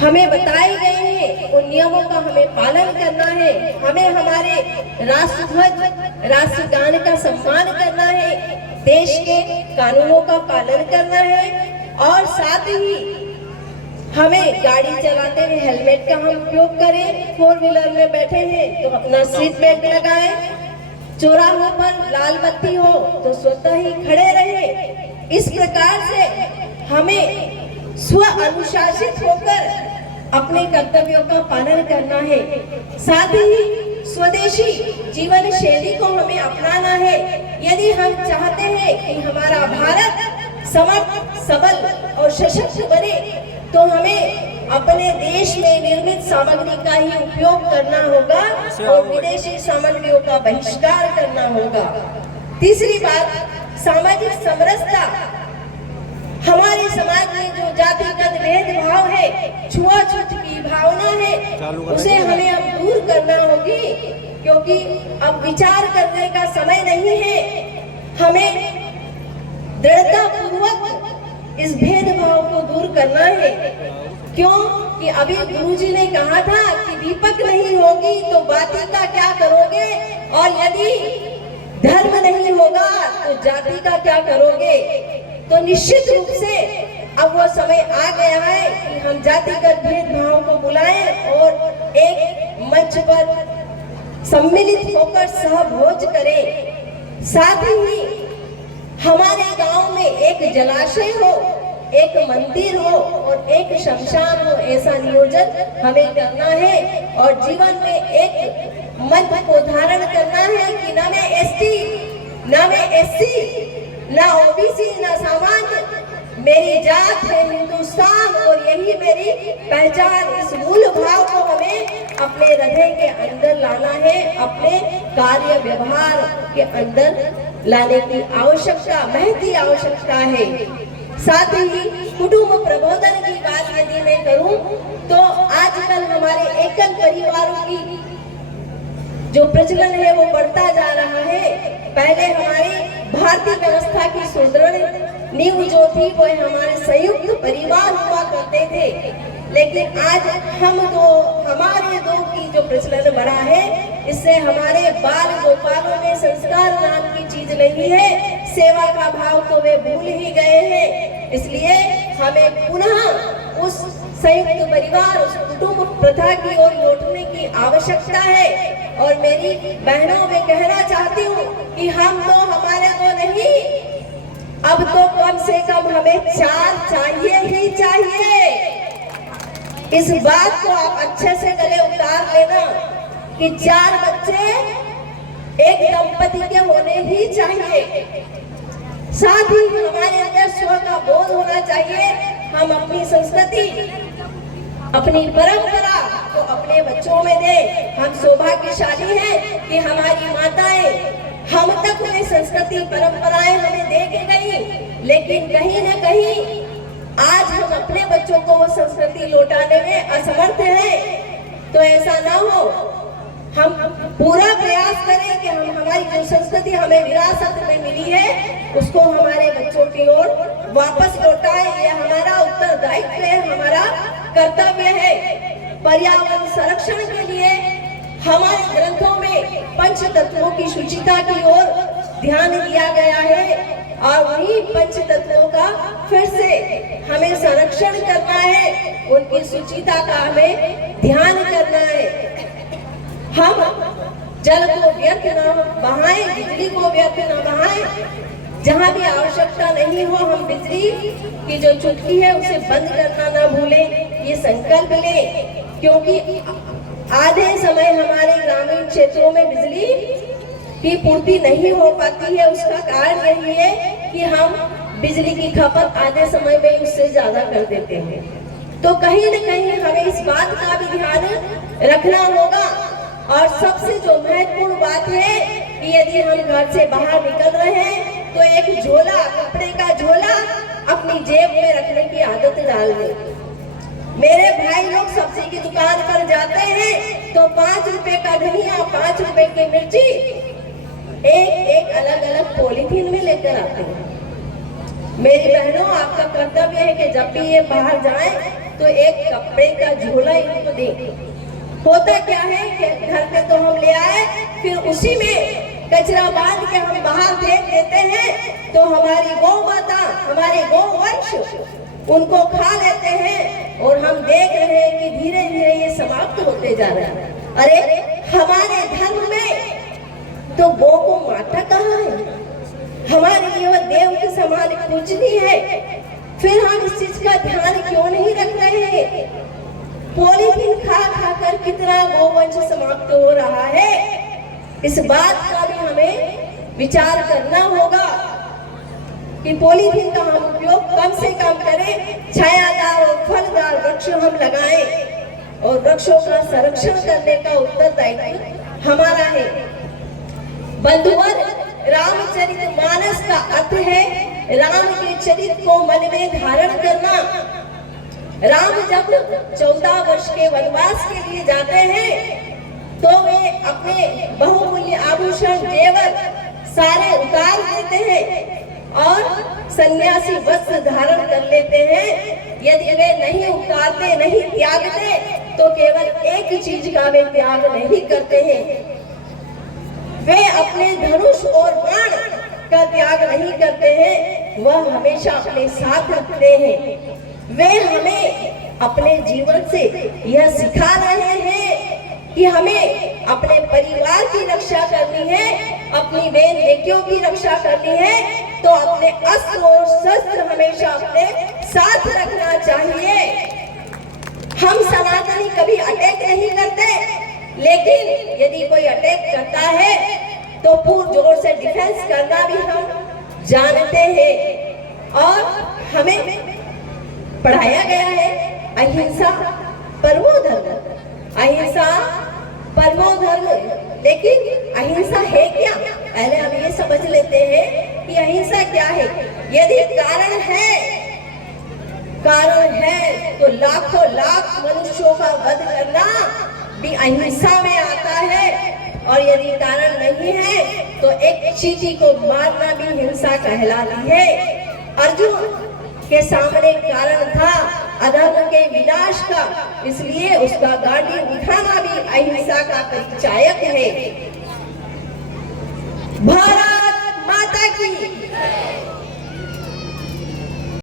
हमें बताए गए हैं उन नियमों का हमें पालन करना है। हमें हमारे राष्ट्रध्वज, राष्ट्रगान का सम्मान करना है, देश के कानूनों का पालन करना है और साथ ही हमें गाड़ी चलाते हुए हेलमेट का हम उपयोग करें। 4 व्हीलर में बैठे हैं तो अपना सीट बेल्ट लगाएं। चौराहों पर लाल बत्ती हो तो स्वतः ही खड़े रहे। इस प्रकार से हमें स्व अनुशासित होकर अपने कर्तव्यों का पालन करना है। साथ ही स्वदेशी जीवन शैली को हमें अपनाना है। यदि हम चाहते हैं कि हमारा भारत समर्थ, सबल और सशक्त बने तो हमें अपने देश में निर्मित सामग्री का ही उपयोग करना होगा और विदेशी सामग्रियों का बहिष्कार करना होगा। तीसरी बात, सामाजिक समरसता। हमारे समाज में जो जातिगत भेदभाव है, छुआछूत की भावना है, उसे हमें अब दूर करना होगी, क्योंकि अब विचार करने का समय नहीं है। हमें दृढ़ता पूर्वक इस भेदभाव को दूर करना है। क्यों कि अभी गुरुजी ने कहा था कि दीपक नहीं होगी तो बाती का क्या करोगे, और यदि धर्म नहीं होगा तो जाति का क्या करोगे। तो निश्चित रूप से अब वो समय आ गया है कि हम जातिगत भेदभाव को बुलाएं और एक मंच पर सम्मिलित होकर सहभोज करें। साथ ही हमारे गांव में एक जलाशय हो, एक मंदिर हो और एक शमशान हो, ऐसा नियोजन हमें करना है। और जीवन में एक मंत्र को धारण करना है कि ना मैं एसटी, ना मैं एससी, ना ओबीसी, ना सामान्य, मेरी जात है हिंदुस्तान और यही मेरी पहचान। इस मूल भाव को हमें अपने हृदय के अंदर लाना है, अपने कार्य व्यवहार के अंदर लाने की आवश्यकता, महती आवश्यकता है। साथ ही कुटुंब प्रबोधन की बात यदि मैं करूं तो आजकल हमारे एकल परिवारों की जो प्रचलन है वो बढ़ता जा रहा है। पहले हमारी भारतीय व्यवस्था की सुदृढ़ नींव जो थी वो हमारे संयुक्त परिवार हुआ करते थे, लेकिन आज हमारे दो की जो प्रचलन बढ़ा है, इससे हमारे बाल गोपालों में संस्कार नाम की चीज नहीं है, सेवा का भाव तो वे भूल ही गए हैं। इसलिए हमें पुनः उस संयुक्त परिवार, उस कुटुंब प्रथा की ओर लौटने की आवश्यकता है। और मेरी बहनों में कहना चाहती हूँ कि हम तो हमारे को नहीं, अब तो कम से कम हमें 4 चाहिए ही चाहिए। इस बात को आप अच्छे से गले उतार लेना कि 4 बच्चे एक दंपति के होने ही चाहिए। साथ ही हमारे अंदर स्व का बोध होना चाहिए। हम अपनी संस्कृति, अपनी परंपरा को अपने बच्चों में दे। हम सौभाग्यशाली हैं कि हमारी माताएं हम तक में संस्कृति परंपराएं हमें दे के गई, लेकिन कहीं न कहीं आज हम अपने बच्चों को वो संस्कृति लौटाने में असमर्थ हैं। तो ऐसा ना हो, हम पूरा प्रयास करें कि हम हमारी जो संस्कृति हमें विरासत में मिली है उसको हमारे बच्चों की ओर वापस लौटाएं। यह हमारा उत्तरदायित्व है, हमारा कर्तव्य है। पर्यावरण संरक्षण के लिए हमारे ग्रंथों में पंच तत्वों की शुचिता की ओर ध्यान दिया गया है और वही पंच तत्वों का फिर से हमें संरक्षण करना है, उनकी शुचिता का हमें ध्यान करना है। हम जल को व्यर्थ न बहाएं, बिजली को व्यर्थ न बहाएं। जहाँ भी आवश्यकता नहीं हो हम बिजली की जो चुटकी है उसे बंद करना ना भूलें, ये संकल्प लें। क्योंकि आधे समय हमारे ग्रामीण क्षेत्रों में बिजली की पूर्ति नहीं हो पाती है। उसका कारण यही है कि हम बिजली की खपत आधे समय में उससे ज्यादा कर देते हैं। तो कहीं न कहीं हमें इस बात का भी ध्यान रखना होगा। और सबसे जो महत्वपूर्ण बात है कि यदि हम घर से बाहर निकल रहे हैं तो एक झोला, कपड़े का झोला अपनी जेब में रखने की आदत डाल दें। मेरे भाई लोग सब्जी की दुकान पर जाते हैं तो 5 रुपए का धनिया, 5 रुपए की मिर्ची एक अलग अलग पॉलीथीन में लेकर आते हैं। मेरी बहनों, आपका कर्तव्य है कि जब भी ये बाहर जाएं तो एक कपड़े का झोला इनको दें। होता क्या है कि घर पे तो हम ले आए, फिर उसी में कचरा बांध के हम बाहर फेंक देते हैं, तो हमारी गौ माता, हमारे गौ वंश उनको खा लेते हैं और हम देख रहे हैं कि धीरे धीरे ये समाप्त होते जा रहा है। अरे हमारे धर्म में तो गौ को माता कहा है, हमारे लिए वह देव के समान पूजनी है, फिर हम इस चीज का ध्यान क्यों नहीं रख रहे हैं? पॉलीथीन खा खा कर कितना गौवंश समाप्त हो रहा है, इस बात का भी हमें विचार करना होगा कि पॉलीथीन का हम उपयोग कम से कम करें, छायादार और फलदार वृक्ष हम लगाएं और वृक्षों का संरक्षण करने का उत्तरदायित्व हमारा है। बंधुवर, रामचरितमानस का अर्थ है राम के चरित्र को मन में धारण करना। राम जब 14 वर्ष के वनवास के लिए जाते हैं तो वे अपने बहुमूल्य आभूषण जेवर सारे उतार देते हैं और सन्यासी वस्त्र धारण कर लेते हैं। यदि वे नहीं उतारते, नहीं त्यागते, तो केवल एक चीज का वे त्याग नहीं करते हैं, वे अपने धनुष और बाण का त्याग नहीं करते हैं, वह हमेशा अपने साथ रखते हैं। वे हमें अपने जीवन से यह सिखा रहे हैं कि हमें अपने परिवार की रक्षा करनी है, अपनी बहन बेटियों की रक्षा करनी है, तो अपने अस्त्र और शस्त्र हमेशा अपने साथ रखना चाहिए। हम सनातनी कभी अटैक नहीं करते, लेकिन यदि कोई अटैक करता है तो पूर्ण जोर से डिफेंस करना भी हम जानते हैं और हमें पढ़ाया गया है अहिंसा परमो धर्म, अहिंसा परमो धर्म। लेकिन अहिंसा है क्या? पहले हम ये समझ लेते हैं कि अहिंसा क्या है। यदि कारण है तो लाखों लाख मनुष्यों का वध करना भी अहिंसा में आता है, और यदि कारण नहीं है तो एक चींटी को मारना भी हिंसा कहलाती है। अर्जुन के सामने कारण था अधर्म के विनाश का, इसलिए उसका गांडी उठाना भी अहिंसा का परिचायक है। भारत माता की